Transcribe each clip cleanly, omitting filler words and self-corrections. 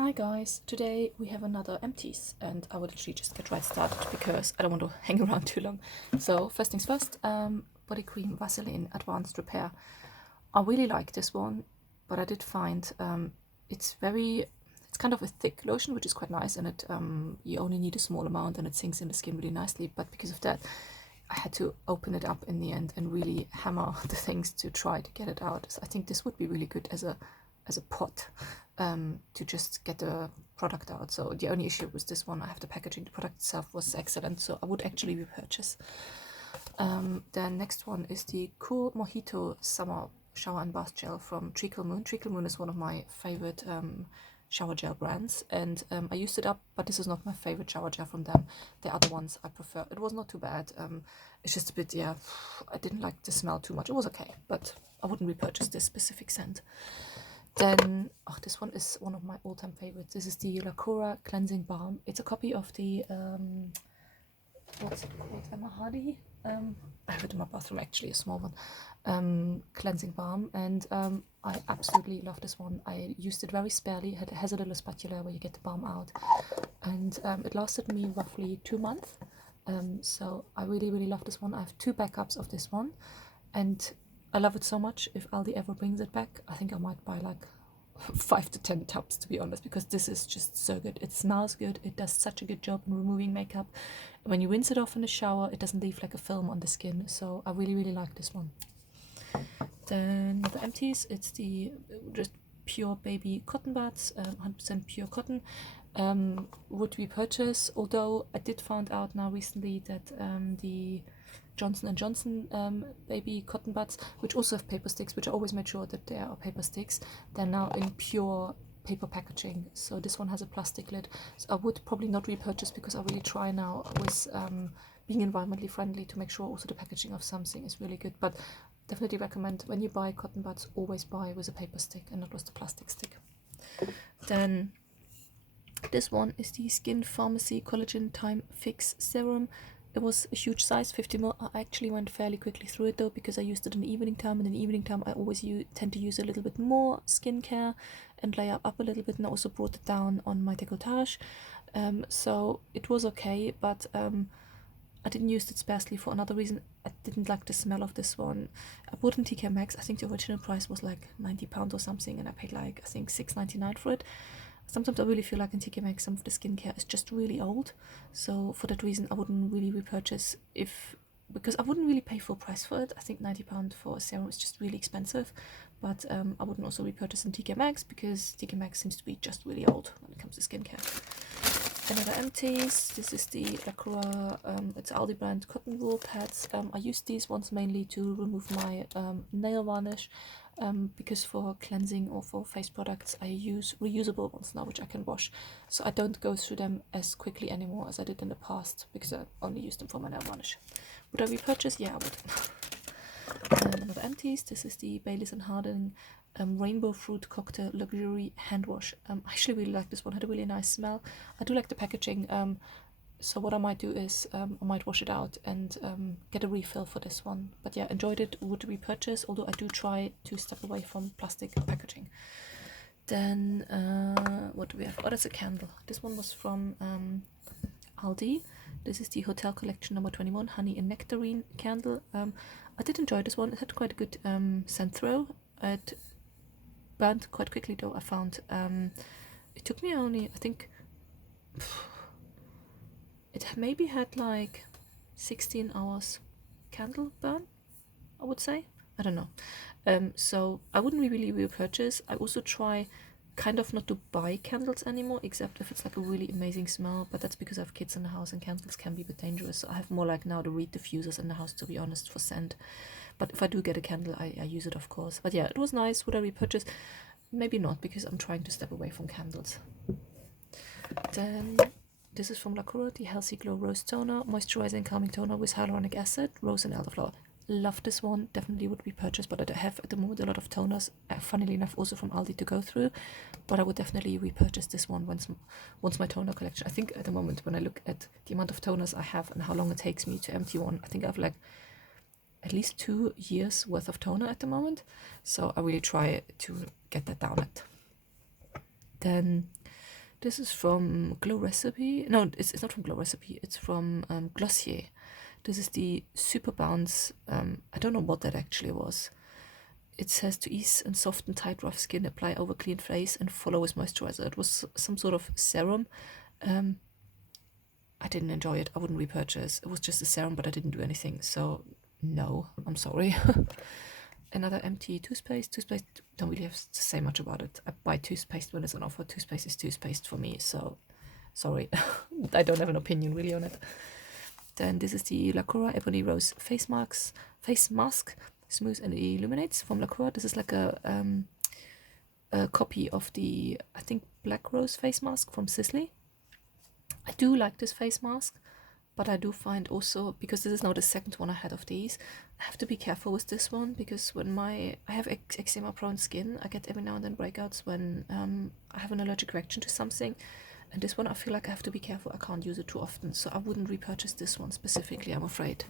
Hi guys, today we have another empties and I will literally just get right started because I don't want to hang around too long. So first things first, body cream Vaseline Advanced Repair. I really like this one, but I did find it's kind of a thick lotion, which is quite nice, and it you only need a small amount and it sinks in the skin really nicely, but because of that I had to open it up in the end and really hammer the things to try to get it out. So I think this would be really good as a pot to just get the product out. So the only issue was this one. I have the packaging. The product itself was excellent, so I would actually repurchase. The next one is the Cool Mojito Summer Shower and Bath Gel from Treacle Moon. Treacle Moon is one of my favorite shower gel brands, and I used it up, but this is not my favorite shower gel from them. The other ones I prefer. It was not too bad. It's just a bit, yeah, I didn't like the smell too much. It was okay, but I wouldn't repurchase this specific scent. Then, this one is one of my all-time favorites. This is the Lacora Cleansing Balm. It's a copy of the, what's it called, Emma Hardy? I have it in my bathroom, actually, a small one. Cleansing Balm, and I absolutely love this one. I used it very sparely. It has a little spatula where you get the balm out, and it lasted me roughly 2 months. So I really, really love this one. I have 2 backups of this one, and I love it so much. If Aldi ever brings it back, I think I might buy like 5 to 10 tubs, to be honest, because this is just so good. It smells good. It does such a good job in removing makeup. When you rinse it off in the shower, it doesn't leave like a film on the skin. So I really, really like this one. Then the empties, it's the just pure baby cotton buds, 100% pure cotton. Would we purchase? Although I did find out now recently that the Johnson & Johnson baby cotton buds, which also have paper sticks, which I always made sure that there are paper sticks, they're now in pure paper packaging. So this one has a plastic lid. So I would probably not repurchase, because I really try now with being environmentally friendly to make sure also the packaging of something is really good. But definitely recommend, when you buy cotton buds, always buy with a paper stick and not with the plastic stick. Then this one is the Skin Pharmacy Collagen Time Fix Serum. It was a huge size, 50ml. I actually went fairly quickly through it though, because I used it in the evening time, and in the evening time I always tend to use a little bit more skincare and layer up a little bit, and I also brought it down on my décolletage. So it was okay, but I didn't use it sparsely for another reason. I didn't like the smell of this one. I bought it in TK Maxx. I think the original price was like £90 or something, and I paid like, I think, £6.99 for it. Sometimes I really feel like in TK Maxx some of the skincare is just really old, so for that reason I wouldn't really repurchase, because I wouldn't really pay full price for it. I think £90 for a serum is just really expensive, but I wouldn't also repurchase in TK Maxx, because TK Maxx seems to be just really old when it comes to skincare. Another empties. This is the Lacora, it's Aldi brand cotton wool pads. I use these ones mainly to remove my nail varnish, because for cleansing or for face products I use reusable ones now, which I can wash, so I don't go through them as quickly anymore as I did in the past, because I only use them for my nail varnish. Would I repurchase? Yeah, I would. Another empties. This is the Baileys and Harding Rainbow Fruit Cocktail Luxury Hand Wash. I actually really like this one. It had a really nice smell. I do like the packaging. So what I might do is I might wash it out and get a refill for this one. But yeah, enjoyed it. Would repurchase, although I do try to step away from plastic packaging. Then what do we have? Oh, that's a candle. This one was from Aldi. This is the Hotel Collection number 21 Honey and Nectarine candle. I did enjoy this one. It had quite a good scent throw. It burned quite quickly though, I found. It took me only, I think, it maybe had like 16 hours candle burn, I would say. I don't know. So I wouldn't really repurchase. I also try kind of not to buy candles anymore, except if it's like a really amazing smell, but that's because I have kids in the house and candles can be a bit dangerous. So I have more like now the reed diffusers in the house, to be honest, for scent. But if I do get a candle, I use it, of course. But yeah, it was nice. Would I repurchase? Maybe not, because I'm trying to step away from candles. Then this is from Lacora, the Healthy Glow Rose Toner, Moisturizing Calming Toner with Hyaluronic Acid, Rose and Elderflower. Love this one. Definitely would be purchased, but I have at the moment a lot of toners, funnily enough, also from Aldi to go through. But I would definitely repurchase this one once my toner collection. I think at the moment, when I look at the amount of toners I have and how long it takes me to empty one, I think I have like at least 2 years worth of toner at the moment. So I really try to get that down at. Then This is from Glow Recipe. No, it's not from Glow Recipe. It's from Glossier. This is the Super Bounce. I don't know what that actually was. It says to ease and soften tight, rough skin, apply over clean face, and follow with moisturizer. It was some sort of serum. I didn't enjoy it. I wouldn't repurchase. It was just a serum, but I didn't do anything. So no, I'm sorry. Another empty toothpaste. Toothpaste, don't really have to say much about it. I buy toothpaste when it's on offer. Toothpaste is toothpaste for me, so sorry. I don't have an opinion really on it. Then this is the Lacora Ebony Rose face mask, smooth and illuminates from Lacora. This is like a copy of the, I think, Black Rose face mask from Sisley. I do like this face mask, but I do find also, because this is now the second one I had of these, I have to be careful with this one, because when I have eczema prone skin, I get every now and then breakouts when I have an allergic reaction to something, and this one I feel like I have to be careful. I can't use it too often, so I wouldn't repurchase this one specifically, I'm afraid.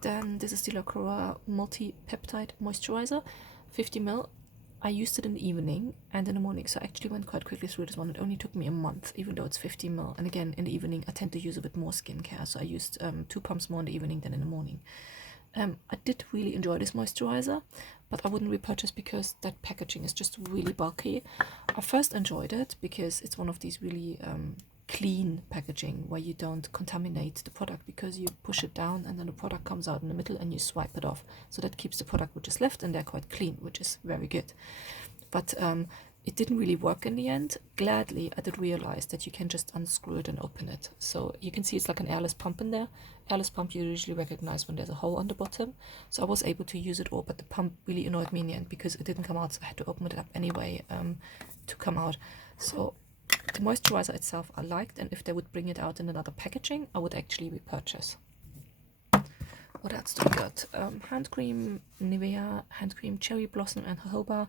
Then this is the Lacora Multi-Peptide Moisturizer, 50 ml. I used it in the evening and in the morning, so I actually went quite quickly through this one. It only took me a month, even though it's 50 ml. And again, in the evening, I tend to use a bit more skincare, so I used 2 pumps more in the evening than in the morning. I did really enjoy this moisturizer, but I wouldn't repurchase because that packaging is just really bulky. I first enjoyed it because it's one of these really clean packaging where you don't contaminate the product, because you push it down and then the product comes out in the middle and you swipe it off, so that keeps the product which is left, and they're quite clean, which is very good. But it didn't really work in the end. Gladly, I did realize that you can just unscrew it and open it, so you can see it's like an airless pump in there. Airless pump you usually recognize when there's a hole on the bottom, so I was able to use it all, but the pump really annoyed me in the end because it didn't come out, so I had to open it up anyway to come out. So the moisturizer itself I liked, and if they would bring it out in another packaging, I would actually repurchase. What else do we got? Hand cream, Nivea hand cream, Cherry Blossom and Jojoba.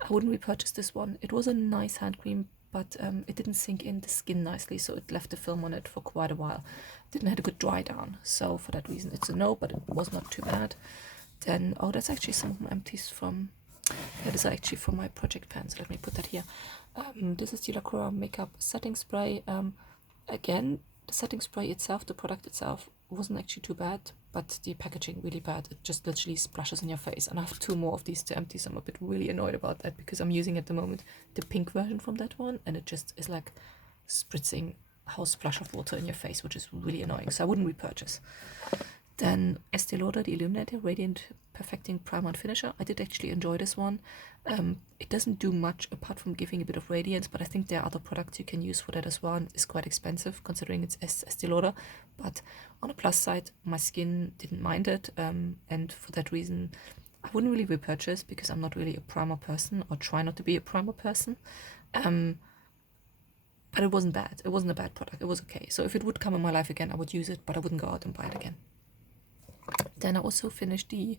I wouldn't repurchase this one. It was a nice hand cream, but it didn't sink in the skin nicely, so it left the film on it for quite a while. Didn't have a good dry down, so for that reason it's a no, but it was not too bad. Then, oh, that's actually some of my empties from, that is actually from my project pans. Let me put that here. This is the Lacora Makeup Setting Spray. Again, the setting spray itself, the product itself, wasn't actually too bad, but the packaging really bad. It just literally splashes in your face, and I have 2 more of these to empty, so I'm a bit really annoyed about that, because I'm using at the moment the pink version from that one, and it just is like spritzing a whole splash of water in your face, which is really annoying, so I wouldn't repurchase. Then Estee Lauder, the Illuminator Radiant Perfecting Primer and Finisher. I did actually enjoy this one. It doesn't do much apart from giving a bit of radiance, but I think there are other products you can use for that as well, and it's quite expensive considering it's Estee Lauder. But on the plus side, my skin didn't mind it, and for that reason, I wouldn't really repurchase, because I'm not really a primer person, or try not to be a primer person. But it wasn't bad. It wasn't a bad product. It was okay. So if it would come in my life again, I would use it, but I wouldn't go out and buy it again. Then I also finished the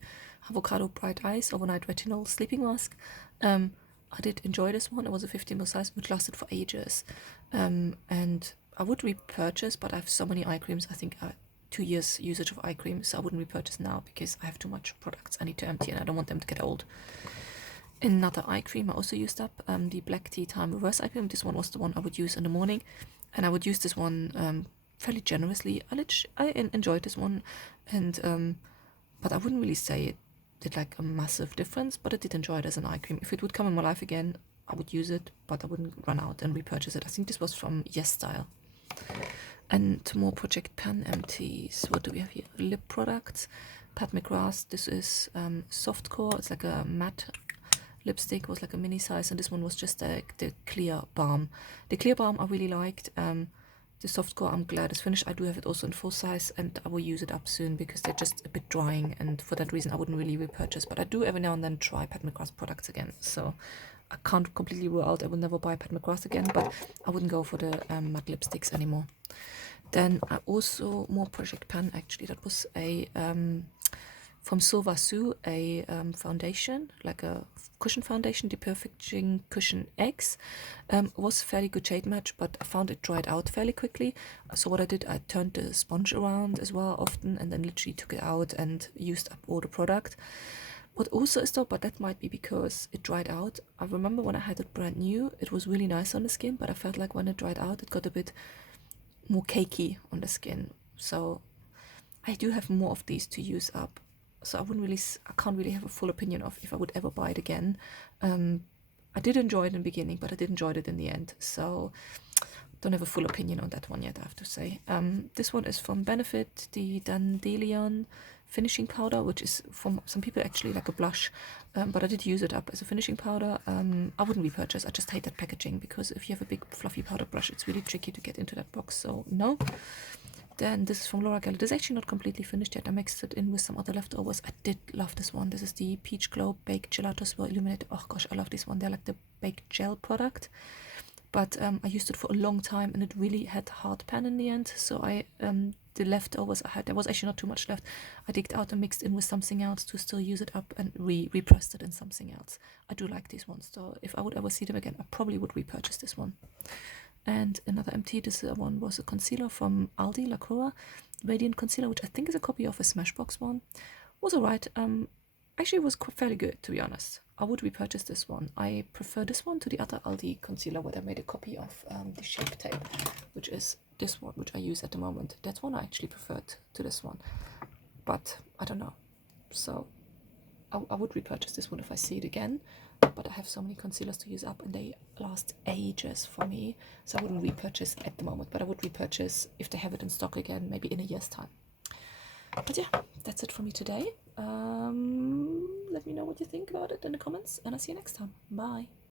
Avocado Bright Eyes Overnight Retinol Sleeping Mask. I did enjoy this one. It was a 50 ml size, which lasted for ages. And I would repurchase, but I have so many eye creams. I think 2 years usage of eye cream, so I wouldn't repurchase now because I have too much products I need to empty and I don't want them to get old. Another eye cream I also used up, the Black Tea Time Reverse Eye Cream. This one was the one I would use in the morning, and I would use this one fairly generously. I enjoyed this one, and but I wouldn't really say it did like a massive difference, but I did enjoy it as an eye cream. If it would come in my life again, I would use it, but I wouldn't run out and repurchase it. I think this was from Yes Style. And more Project Pan empties. What do we have here? Lip products. Pat McGrath. This is Softcore. It's like a matte lipstick. It was like a mini size, and this one was just the Clear Balm. The Clear Balm I really liked. The Softcore I'm glad is finished. I do have it also in full size, and I will use it up soon because they're just a bit drying, and for that reason I wouldn't really repurchase, but I do every now and then try Pat McGrath products again, so I can't completely rule out I will never buy Pat McGrath again, but I wouldn't go for the matte lipsticks anymore. Then I also, more Project Pan actually, that was a from Silva Sue, a foundation, like a cushion foundation, the Perfecting Cushion X. Was a fairly good shade match, but I found it dried out fairly quickly. So what I did, I turned the sponge around as well often, and then literally took it out and used up all the product. What also is though, but that might be because it dried out. I remember when I had it brand new, it was really nice on the skin, but I felt like when it dried out, it got a bit more cakey on the skin. So I do have more of these to use up. So I can't really have a full opinion of if I would ever buy it again. I did enjoy it in the beginning, but I did enjoy it in the end. So don't have a full opinion on that one yet, I have to say. This one is from Benefit, the Dandelion finishing powder, which is from some people actually like a blush, but I did use it up as a finishing powder. I wouldn't repurchase. I just hate that packaging, because if you have a big fluffy powder brush, it's really tricky to get into that box, so no. Then this is from LOreal. It is actually not completely finished yet. I mixed it in with some other leftovers. I did love this one. This is the Peach Glow Baked Gelato Swirl Illuminated. Oh gosh, I love this one. They're like the baked gel product. But I used it for a long time, and it really had hard pan in the end. So the leftovers I had, there was actually not too much left. I digged out and mixed in with something else to still use it up, and repressed it in something else. I do like these ones, so if I would ever see them again, I probably would repurchase this one. And another empty, this one was a concealer from Aldi, Lacora Radiant Concealer, which I think is a copy of a Smashbox one. Was alright. Actually, it was fairly good, to be honest. I would repurchase this one. I prefer this one to the other Aldi concealer where they made a copy of the Shape Tape, which is this one, which I use at the moment. That one I actually preferred to this one, but I don't know. So I would repurchase this one if I see it again, but I have so many concealers to use up, and they last ages for me, so I wouldn't repurchase at the moment, but I would repurchase if they have it in stock again, maybe in a year's time. But yeah, that's it for me today. Let me know what you think about it in the comments, and I'll see you next time. Bye.